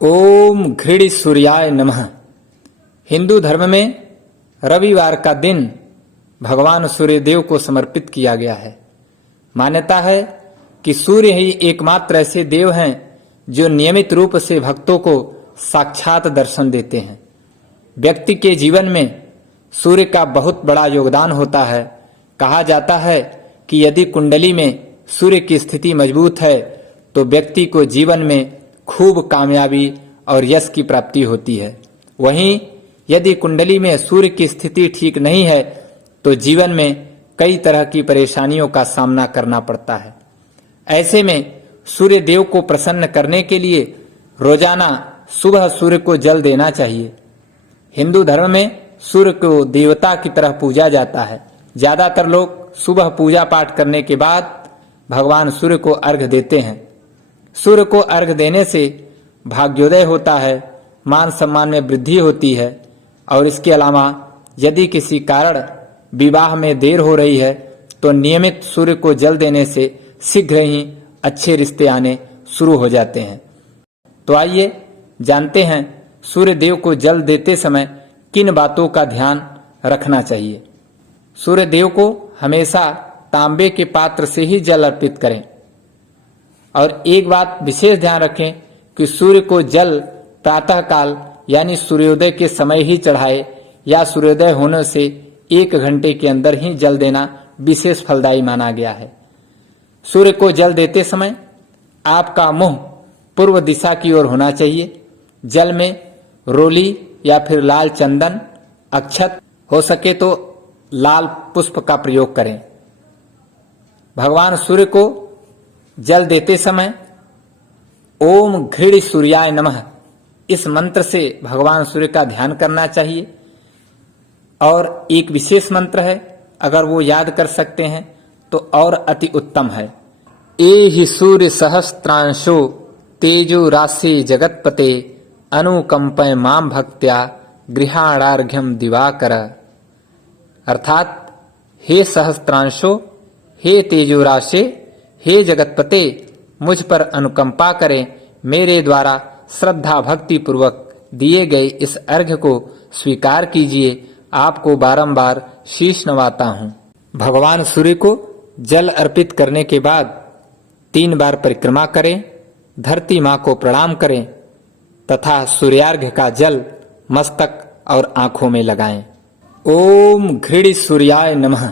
ओम घृणी सूर्याय नमः। हिंदू धर्म में रविवार का दिन भगवान सूर्यदेव को समर्पित किया गया है। मान्यता है कि सूर्य ही एकमात्र ऐसे देव हैं जो नियमित रूप से भक्तों को साक्षात दर्शन देते हैं। व्यक्ति के जीवन में सूर्य का बहुत बड़ा योगदान होता है। कहा जाता है कि यदि कुंडली में सूर्य की स्थिति मजबूत है तो व्यक्ति को जीवन में खूब कामयाबी और यश की प्राप्ति होती है। वहीं यदि कुंडली में सूर्य की स्थिति ठीक नहीं है तो जीवन में कई तरह की परेशानियों का सामना करना पड़ता है। ऐसे में सूर्य देव को प्रसन्न करने के लिए रोजाना सुबह सूर्य को जल देना चाहिए। हिंदू धर्म में सूर्य को देवता की तरह पूजा जाता है। ज्यादातर लोग सुबह पूजा पाठ करने के बाद भगवान सूर्य को अर्घ देते हैं। सूर्य को अर्घ देने से भाग्योदय होता है, मान सम्मान में वृद्धि होती है और इसके अलावा यदि किसी कारण विवाह में देर हो रही है तो नियमित सूर्य को जल देने से शीघ्र ही अच्छे रिश्ते आने शुरू हो जाते हैं। तो आइए जानते हैं सूर्य देव को जल देते समय किन बातों का ध्यान रखना चाहिए। सूर्य देव को हमेशा तांबे के पात्र से ही जल अर्पित करें और एक बात विशेष ध्यान रखें कि सूर्य को जल प्रातः काल यानी सूर्योदय के समय ही चढ़ाए या सूर्योदय होने से 1 घंटे के अंदर ही जल देना विशेष फलदायी माना गया है। सूर्य को जल देते समय आपका मुंह पूर्व दिशा की ओर होना चाहिए। जल में रोली या फिर लाल चंदन, अक्षत, हो सके तो लाल पुष्प का प्रयोग करें। भगवान सूर्य को जल देते समय ओम घृणी सूर्याय नमः इस मंत्र से भगवान सूर्य का ध्यान करना चाहिए। और एक विशेष मंत्र है, अगर वो याद कर सकते हैं तो और अति उत्तम है। एहि सूर्य सहस्त्रांशो तेजो राशि जगतपते अनुकंपय माम भक्त्या गृहाणार्घ्यम दिवाकर। अर्थात हे सहस्त्रांशो, हे तेजो राशि, हे जगतपते, मुझ पर अनुकंपा करें, मेरे द्वारा श्रद्धा भक्ति पूर्वक दिए गए इस अर्घ्य को स्वीकार कीजिए। आपको बारंबार शीश नवाता हूँ। भगवान सूर्य को जल अर्पित करने के बाद 3 बार परिक्रमा करें, धरती माँ को प्रणाम करें तथा सूर्यार्घ्य का जल मस्तक और आंखों में लगाएं। ओम घृणी सूर्याय नमः।